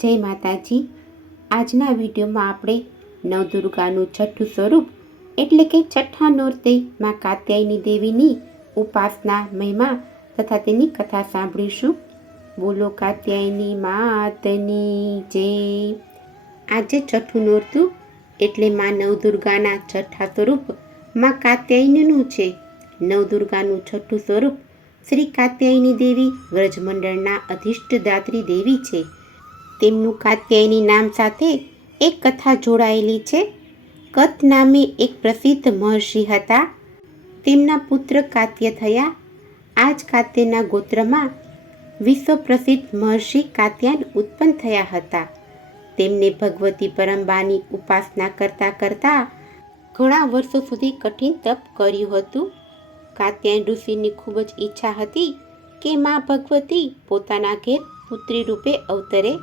જય માતાજી. આજના વિડીયોમાં આપણે નવદુર્ગાનું છઠ્ઠું સ્વરૂપ એટલે કે છઠ્ઠા નોરતે માં કાત્યાયની દેવીની ઉપાસના મહિમા તથા તેની કથા સાંભળીશું. બોલો કાત્યાયની માતની જય. આજે છઠ્ઠું નોરતું એટલે માં નવદુર્ગાના છઠ્ઠા સ્વરૂપ માં કાત્યાયનીનું છે. નવદુર્ગાનું છઠ્ઠું સ્વરૂપ શ્રી કાત્યાયની દેવી વ્રજમંડળના અધિષ્ઠદાત્રી દેવી છે. તેમનું કાત્યાયની નામ સાથે એક કથા જોડાયેલી છે. કત નામે એક પ્રસિદ્ધ મહર્ષિ હતા. તેમના પુત્ર કાત્ય થયા. આ જ કાત્યના ગોત્રમાં વિશ્વ પ્રસિદ્ધ મહર્ષિ કાત્યાયન ઉત્પન્ન થયા હતા. તેમને ભગવતી પરંબાની ઉપાસના કરતા કરતા ઘણા વર્ષો સુધી કઠિન તપ કર્યું હતું. કાત્યાયન ઋષિની ખૂબ જ ઈચ્છા હતી કે મા ભગવતી પોતાના ઘેર પુત્રી રૂપે અવતરે.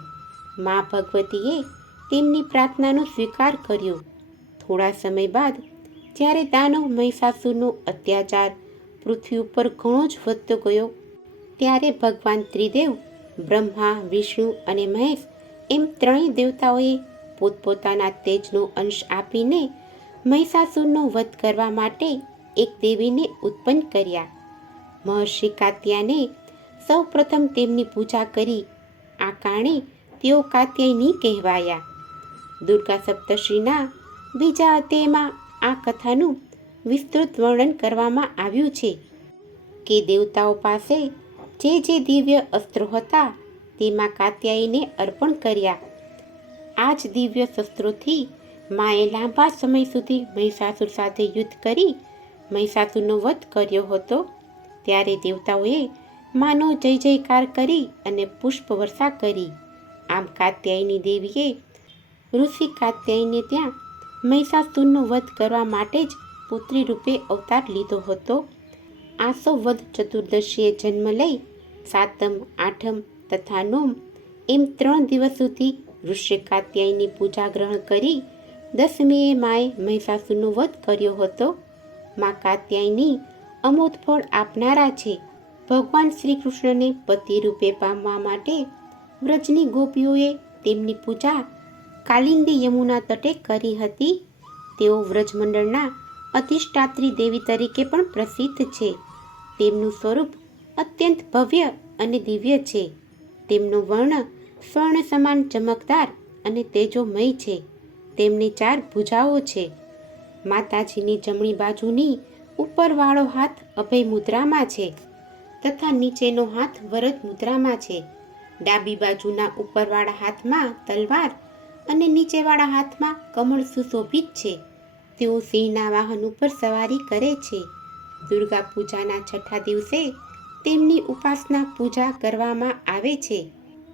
મા ભગવતીએ તેમની પ્રાર્થનાનો સ્વીકાર કર્યો. થોડા સમય બાદ જ્યારે દાનવ મહિષાસુરનો અત્યાચાર પૃથ્વી ઉપર ઘણો જ વધતો ગયો, ત્યારે ભગવાન ત્રિદેવ બ્રહ્મા, વિષ્ણુ અને મહેશ એમ ત્રણેય દેવતાઓએ પોતપોતાના તેજનો અંશ આપીને મહિષાસુરનો વધ કરવા માટે એક દેવીને ઉત્પન્ન કર્યા. મહર્ષિ કાત્યાને સૌ પ્રથમ તેમની પૂજા કરી. આ કારણે તેઓ કાત્યાયની કહેવાયા. દુર્ગા સપ્તર્ષિના બીજા અધ્યાયમાં આ કથાનું વિસ્તૃત વર્ણન કરવામાં આવ્યું છે કે દેવતાઓ પાસે જે દિવ્ય અસ્ત્રો હતા તેમાં કાત્યાયને અર્પણ કર્યા. આ જ દિવ્ય શસ્ત્રોથી માએ લાંબા સમય સુધી મહિષાસુર સાથે યુદ્ધ કરી મહિષાસુરનો વધ કર્યો હતો. ત્યારે દેવતાઓએ માનો જય જયકાર કરી અને પુષ્પ વર્ષા કરી. આમ કાત્યાયની દેવીએ ઋષિ કાત્યાયને ત્યાં મહિષાસુરનો વધ કરવા માટે જ પુત્રી રૂપે અવતાર લીધો હતો. આસો વદ ચતુર્દશીએ જન્મ લઈ સાતમ, આઠમ તથા નોમ એમ 3 દિવસ સુધી ઋષિ કાત્યાયની પૂજા ગ્રહણ કરી. દસમીએ માએ મહિષાસુરનો વધ કર્યો હતો. મા કાત્યાયની અમોધ ફળ આપનારા છે. ભગવાન શ્રી કૃષ્ણને પતિ રૂપે પામવા માટે વ્રજની ગોપીઓએ તેમની પૂજા કાલિંદી યમુના તટે કરી હતી. તેઓ વ્રજમંડળના અધિષ્ઠાત્રી દેવી તરીકે પણ પ્રસિદ્ધ છે. તેમનું સ્વરૂપ અત્યંત ભવ્ય અને દિવ્ય છે. તેમનો વર્ણ સ્વર્ણ સમાન ચમકદાર અને તેજોમય છે. તેમની 4 ભુજાઓ છે. માતાજીની જમણી બાજુની ઉપરવાળો હાથ અભય મુદ્રામાં છે તથા નીચેનો હાથ વરદ મુદ્રામાં છે. ડાબી બાજુના ઉપરવાળા હાથમાં તલવાર અને નીચેવાળા હાથમાં કમળ સુશોભિત છે. તેઓ સિંહના વાહન ઉપર સવારી કરે છે. દુર્ગા પૂજાના છઠ્ઠા દિવસે તેમની ઉપાસના પૂજા કરવામાં આવે છે.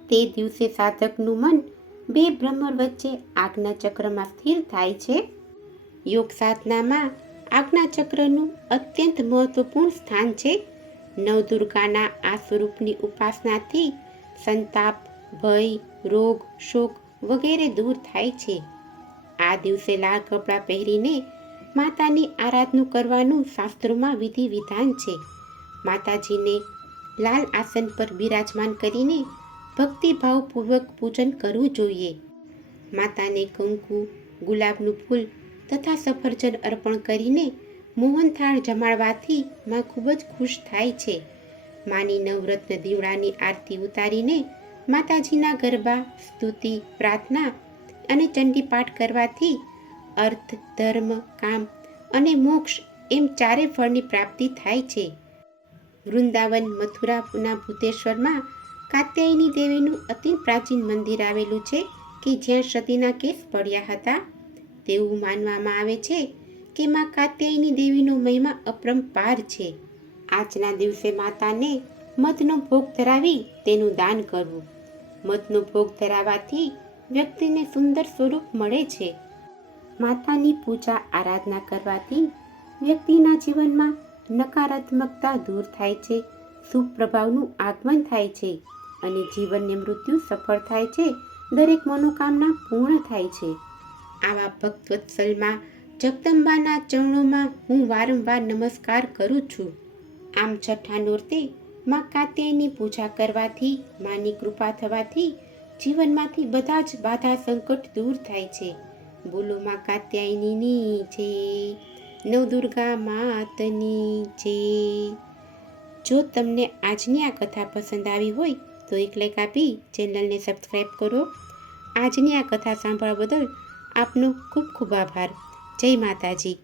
તે દિવસે સાધકનું મન 2 ભ્રમર વચ્ચે આજ્ઞાચક્રમાં સ્થિર થાય છે. યોગ સાધનામાં આજ્ઞાચક્રનું અત્યંત મહત્વપૂર્ણ સ્થાન છે. નવદુર્ગાના આ સ્વરૂપની ઉપાસનાથી સંતાપ, ભય, રોગ, શોક વગેરે દૂર થાય છે. આ દિવસે લાલ કપડાં પહેરીને માતાની આરાધના કરવાનું શાસ્ત્રોમાં વિધિ વિધાન છે. માતાજીને લાલ આસન પર બિરાજમાન કરીને ભક્તિભાવપૂર્વક પૂજન કરવું જોઈએ. માતાને કંકુ, ગુલાબનું ફૂલ તથા સફરજન અર્પણ કરીને મોહનથાળ જમાડવાથી માં ખૂબ જ ખુશ થાય છે. માની નવરત્ન દીવડાની આરતી ઉતારીને માતાજીના ગરબા, સ્તુતિ, પ્રાર્થના અને ચંડી પાઠ કરવાથી અર્થ, ધર્મ, કામ અને મોક્ષ એમ 4 ફળની પ્રાપ્તિ થાય છે. વૃંદાવન, મથુરાના ભૂતેશ્વરમાં કાત્યાયની દેવીનું અતિ પ્રાચીન મંદિર આવેલું છે કે જ્યાં સતીના કેસ પડ્યા હતા. તેવું માનવામાં આવે છે કે માં કાત્યાયની દેવીનો મહિમા અપરંપાર છે. આજના દિવસે માતાને મધનો ભોગ ધરાવી તેનું દાન કરવું. મધનો ભોગ ધરાવવાથી વ્યક્તિને સુંદર સ્વરૂપ મળે છે. માતાની પૂજા આરાધના કરવાથી વ્યક્તિના જીવનમાં નકારાત્મકતા દૂર થાય છે, શુભ પ્રભાવનું આગમન થાય છે અને જીવનને મૃત્યુ સફળ થાય છે. દરેક મનોકામના પૂર્ણ થાય છે. આવા ભક્તવત્સલમાં જગદંબાના ચરણોમાં હું વારંવાર નમસ્કાર કરું છું. આમ છઠ્ઠા નોરતે માં કાત્યાયની પૂજા કરવાથી, માની કૃપા થવાથી જીવનમાંથી બધા જ બાધા સંકટ દૂર થાય છે. બોલો માં કાત્યાયનીની છે, નવદુર્ગા માતની છે. જો તમને આજની આ કથા પસંદ આવી હોય તો એક લાઈક આપી ચેનલને સબસ્ક્રાઈબ કરો. આજની આ કથા સાંભળવા બદલ આપનો ખૂબ ખૂબ આભાર. જય માતાજી.